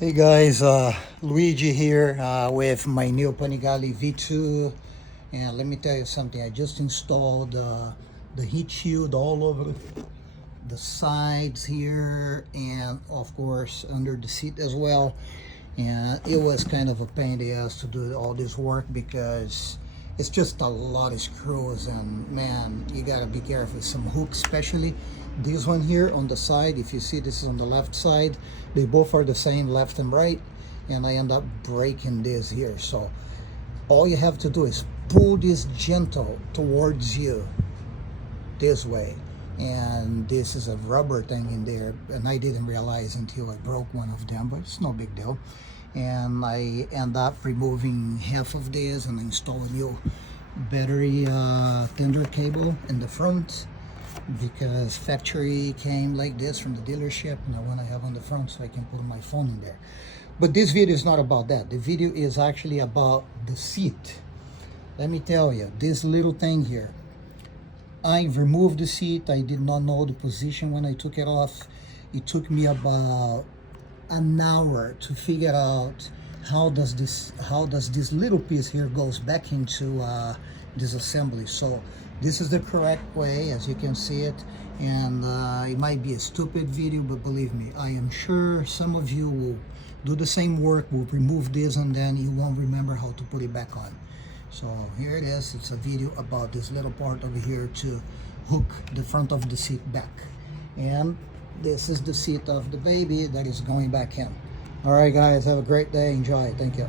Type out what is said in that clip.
Hey guys, Luigi here with my new Panigale V2, and let me tell you something. I just installed the heat shield all over the sides here, and of course under the seat as well. And it was kind of a pain in the ass to do all this work because it's just a lot of screws, and man, you gotta be careful. Some hooks, especially this one here on the side. If you see, this is on the left side. They both are the same, left and right, and I end up breaking this here. So all you have to do is pull this gentle towards you this way, and this is a rubber thing in there, and I didn't realize until I broke one of them, but it's no big deal. And I end up removing half of this and install a new battery tender cable in the front, because factory came like this from the dealership, and I want to have on the front so I can put my phone in there. But this video is not about that. The video is actually about the seat. Let me tell you, this little thing here, I removed the seat. I did not know the position when I took it off. It took me about an hour to figure out how does this little piece here goes back into this assembly. So this is the correct way, as you can see it, and it might be a stupid video, but believe me, I am sure some of you will do the same work, will remove this, and then you won't remember how to put it back on. So here it is. It's a video about this little part over here to hook the front of the seat back, and this is the seat of the baby that is going back in. All right guys, have a great day. Enjoy. Thank you.